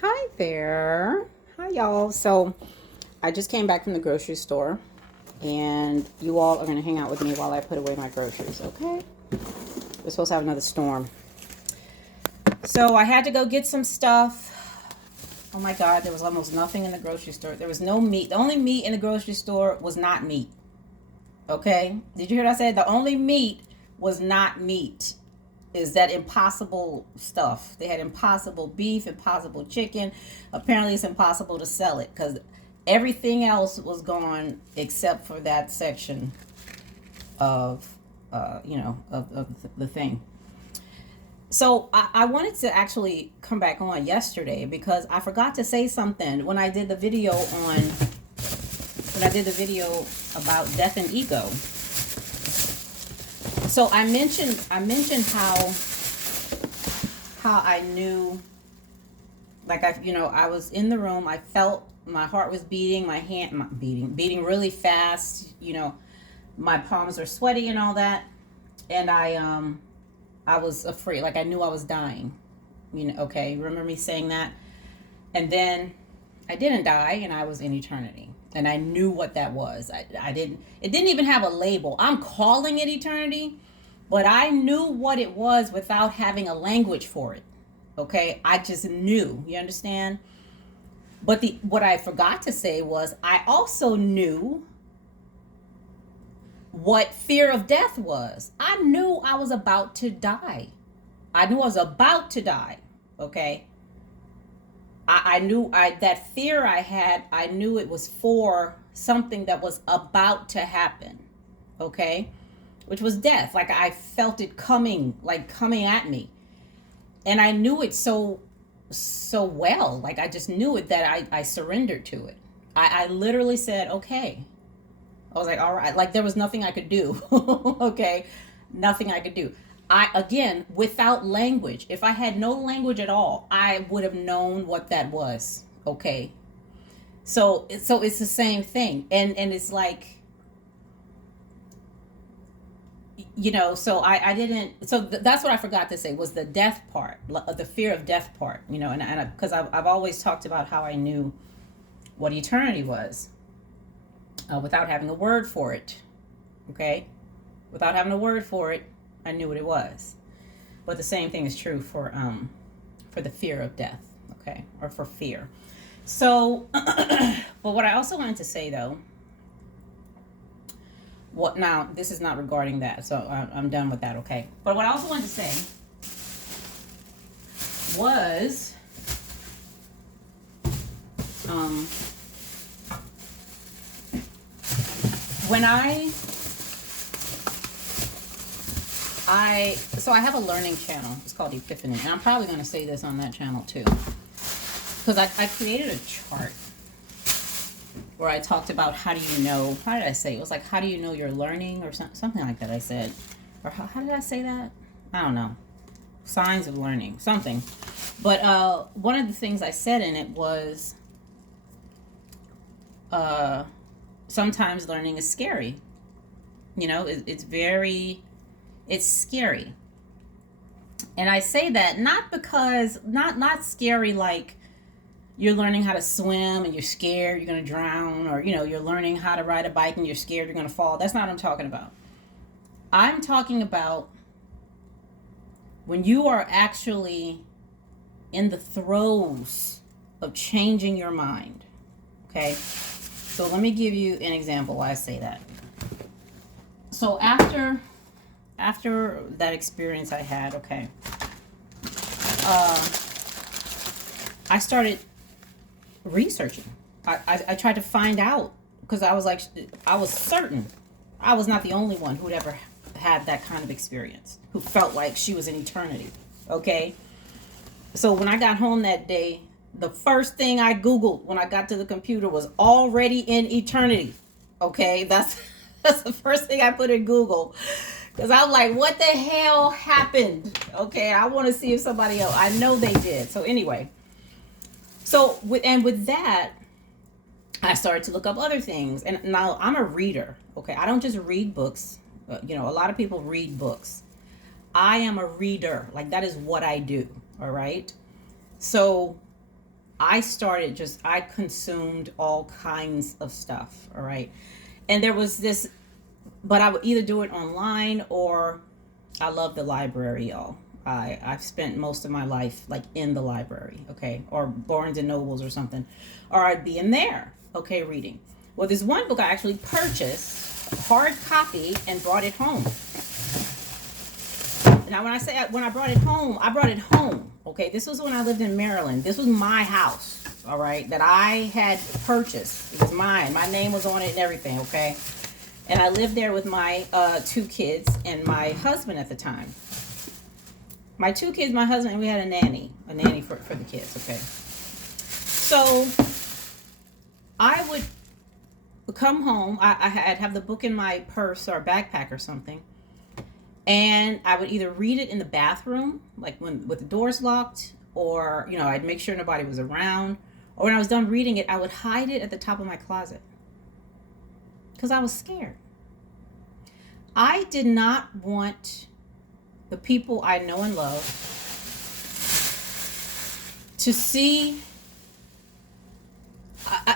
Hi there. Hi, y'all. So, I just came back from the grocery store, and you all are going to hang out with me while I put away my groceries, okay? We're supposed to have another storm. So, I had to go get some stuff. Oh my God, there was almost nothing in the grocery store. There was no meat. The only meat in the grocery store was not meat, okay? Did you hear what I said? The only meat was not meat. Is that impossible stuff. They had impossible beef, impossible chicken. Apparently it's impossible to sell it because everything else was gone except for that section of of the thing. So I wanted to actually come back on yesterday because I forgot to say something when I did the video about death and ego. So I mentioned how I knew, like, I was in the room. I felt my heart was beating, beating really fast. My palms are sweaty and all that, and I was afraid, like I knew I was dying. Okay, remember me saying that? And then I didn't die, and I was in eternity, and I knew what that was. I didn't. It didn't even have a label. I'm calling it eternity, but I knew what it was without having a language for it. Okay, I just knew. You understand? But the what I forgot to say was I also knew what fear of death was. I knew I was about to die. I knew I was about to die. Okay. I knew that fear I had, I knew it was for something that was about to happen. Okay. Which was death. Like I felt it coming, like coming at me. And I knew it so well. Like I just knew it that I surrendered to it. I literally said, okay. I was like, all right. Like there was nothing I could do. Okay. Nothing I could do. I, again, without language, if I had no language at all, I would have known what that was. Okay. So it's the same thing. And it's like, so I didn't, so that's what I forgot to say was the death part, the fear of death part, and because I've always talked about how I knew what eternity was, without having a word for it. Okay. Without having a word for it, I knew what it was. But the same thing is true for the fear of death. Okay. Or for fear. So, but what I also wanted to say though, what now, this is not regarding that, so I'm done with that. Okay. But what I also wanted to say was, when so I have a learning channel. It's called Ypifany, and I'm probably going to say this on that channel too, because I created a chart where I talked about how do you know, how did I say? It was like, how do you know you're learning, or something like that I said. Or how did I say that? I don't know. Signs of learning, something. But one of the things I said in it was, sometimes learning is scary. It's scary. And I say that not because, not scary like you're learning how to swim and you're scared you're going to drown, or you're learning how to ride a bike and you're scared you're going to fall. That's not what I'm talking about. I'm talking about when you are actually in the throes of changing your mind. Okay, so let me give you an example why I say that. So after that experience I had, okay, I started researching. I tried to find out, because I was like, I was certain I was not the only one who'd ever had that kind of experience, who felt like she was in eternity. Okay. So when I got home that day, the first thing I Googled when I got to the computer was already in eternity. Okay. That's the first thing I put in Google. Because I'm like, what the hell happened? Okay. I want to see if somebody else, I know they did. So anyway, with that, I started to look up other things. And now I'm a reader. Okay. I don't just read books. A lot of people read books. I am a reader. Like that is what I do. All right. So I consumed all kinds of stuff. All right. And there was this, but I would either do it online, or I love the library, y'all. I've spent most of my life like in the library, okay, or Barnes and Nobles or something, or I'd be in there, okay, reading. Well, there's one book I actually purchased, hard copy, and brought it home. Now, when I brought it home, okay. This was when I lived in Maryland. This was my house, all right, that I had purchased. It was mine. My name was on it and everything, okay. And I lived there with my 2 kids and my husband at the time. My 2 kids, my husband, and we had a nanny for the kids, okay. So I would come home. I'd have the book in my purse or backpack or something. And I would either read it in the bathroom, like with the doors locked, or, I'd make sure nobody was around. Or when I was done reading it, I would hide it at the top of my closet. Because I was scared. I did not want the people I know and love to see.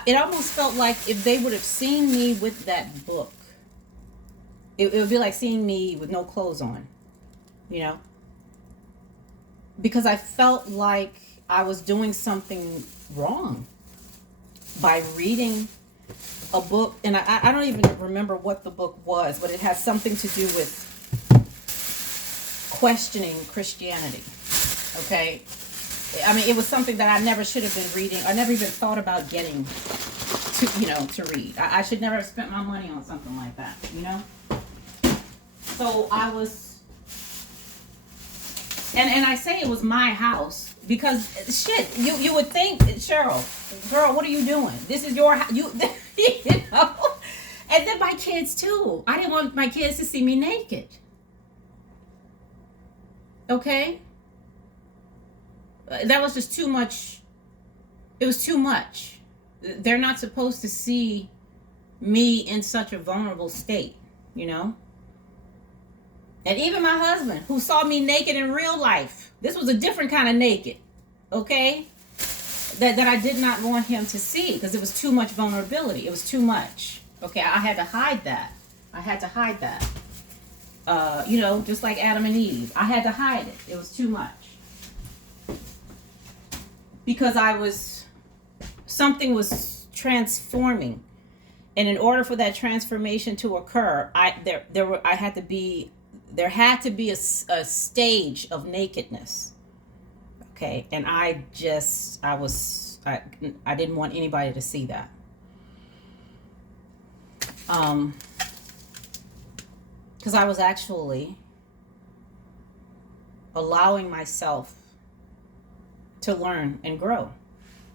It almost felt like if they would have seen me with that book, it would be like seeing me with no clothes on, because I felt like I was doing something wrong by reading a book. And I don't even remember what the book was, but it has something to do with questioning Christianity, okay? I mean, it was something that I never should have been reading. I never even thought about getting to read. I should never have spent my money on something like that, So I was, and I say it was my house because shit, you would think, Cheryl, girl, what are you doing? This is your house, And then my kids too. I didn't want my kids to see me naked. Okay? That was just too much. It was too much. They're not supposed to see me in such a vulnerable state, And even my husband, who saw me naked in real life, this was a different kind of naked, okay? That I did not want him to see because it was too much vulnerability. It was too much. Okay, I had to hide that. Just like Adam and Eve. I had to hide it. It was too much. Because something was transforming. And in order for that transformation to occur, there had to be a stage of nakedness. Okay, and I didn't want anybody to see that. Because I was actually allowing myself to learn and grow.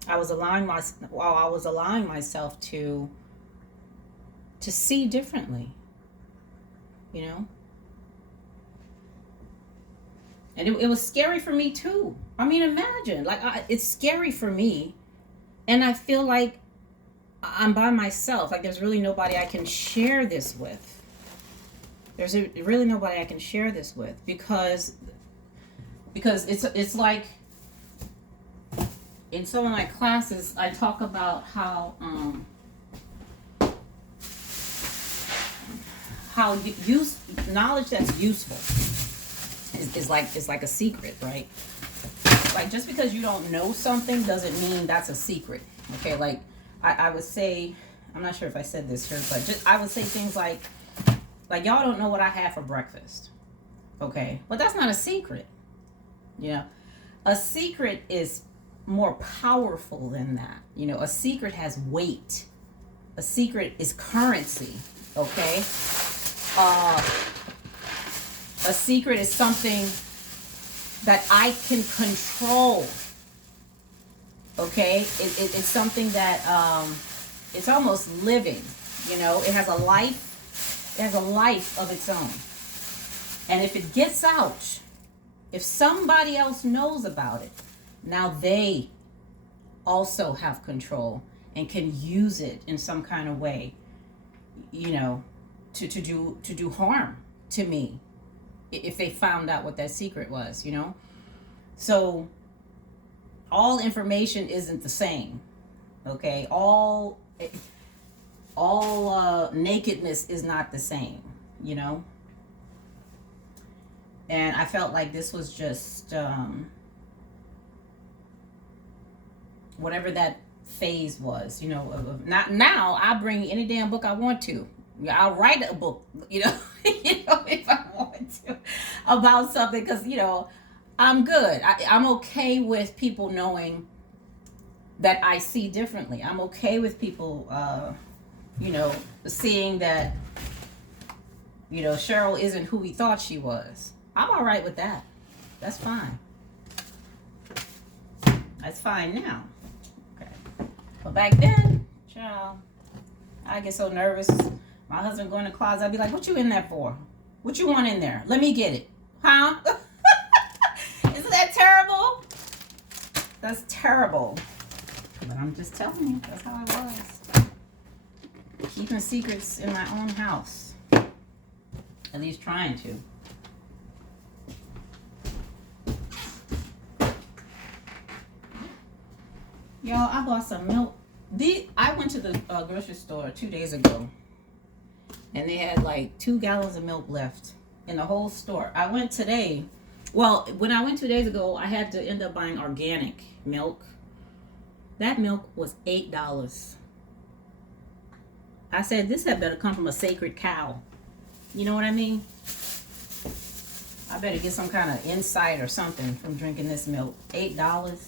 I was allowing myself to see differently, And it was scary for me too. I mean, imagine, it's scary for me, and I feel like I'm by myself. Like there's really nobody I can share this with. Really nobody I can share this with because it's like in some of my classes I talk about how knowledge that's useful is like a secret, right? Like just because you don't know something doesn't mean that's a secret. Okay, like I would say, I'm not sure if I said this here, but I would say things like y'all don't know what I had for breakfast. Okay, but that's not a secret. A secret is more powerful than that. A secret has weight. A secret is currency. Okay. A secret is something that I can control. Okay, it's something that it's almost living. It has a life. It has a life of its own. And if it gets out, if somebody else knows about it, now they also have control and can use it in some kind of way, to do harm to me if they found out what that secret was, So all information isn't the same. Okay, all nakedness is not the same, you know. And I felt like this was just whatever that phase was, you know. Not now. I bring any damn book I want to. I'll write a book, you know, you know, if I want to, about something, because you know, I'm good. I'm okay with people knowing that I see differently. I'm okay with people, you know, seeing that, you know, Cheryl isn't who we thought she was. I'm all right with that. That's fine. That's fine now. Okay. But back then, child, I get so nervous. My husband go in the closet. I'd be like, "What you in there for? What you want in there? Let me get it, huh?" Isn't that terrible? That's terrible. But I'm just telling you, that's how I was. Keeping secrets in my own house. At least trying to. Y'all, I bought some milk. I went to the grocery store 2 days ago. And they had like 2 gallons of milk left in the whole store. I went today. Well, when I went 2 days ago, I had to end up buying organic milk. That milk was $8. I said, this had better come from a sacred cow. You know what I mean? I better get some kind of insight or something from drinking this milk. $8.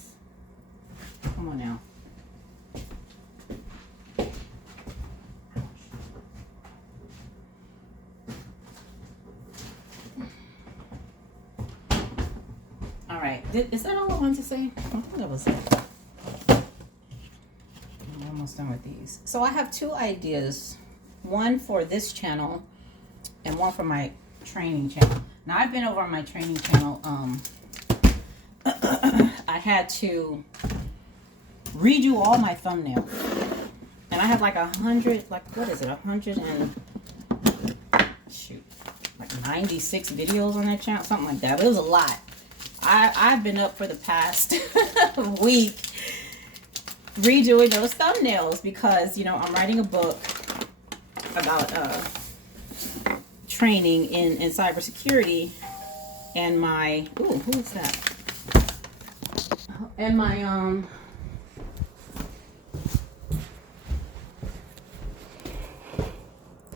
Come on now. All right. Is that all I wanted to say? I thought that was it. I'm almost done with these. So I have 2 ideas. One for this channel and one for my training channel. Now I've been over on my training channel. I had to redo all my thumbnails. And I have like 100, like what is it? 100 and shoot, like 96 videos on that channel, something like that. It was a lot. I've been up for the past week redoing those thumbnails because, you know, I'm writing a book about training in cybersecurity, and my who is that? And my